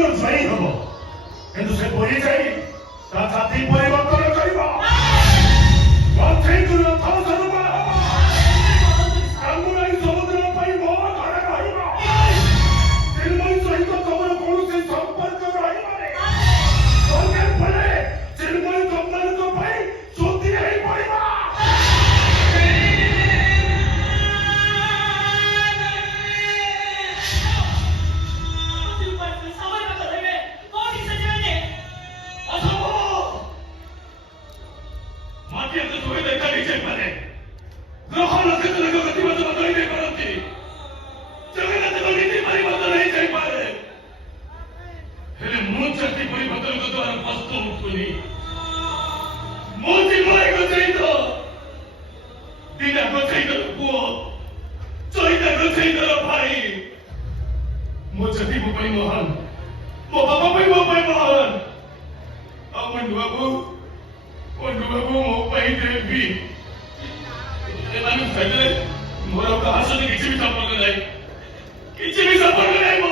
ମୋର ସ୍ୱାଇଁ ହବ କିନ୍ତୁ ସେ ପରିଚୟ ତା ଜାତି ପରିବର୍ତ୍ତନ କରିବ ଅର୍ଥେଇතුର ଧନସ୍ୱରୂପ ହବ କାଙ୍ଗୁରାଇ ସମୁଦ୍ର ପାଇଁ ମୋ ଘରେ ରହିବ ଚିନ୍ମୟୀ ସହିତ ତମର କୌଣସି ସମ୍ପର୍କ ରହିବନି ଦରକାର ପଡେ ଚିନ୍ମୟୀ ତମମାନଙ୍କ ପାଇଁ ସତୀ ହେଇ ପଡିବ ମୋର କାହା ସହିତ କିଛି ବି ସମ୍ପର୍କ ନାହିଁ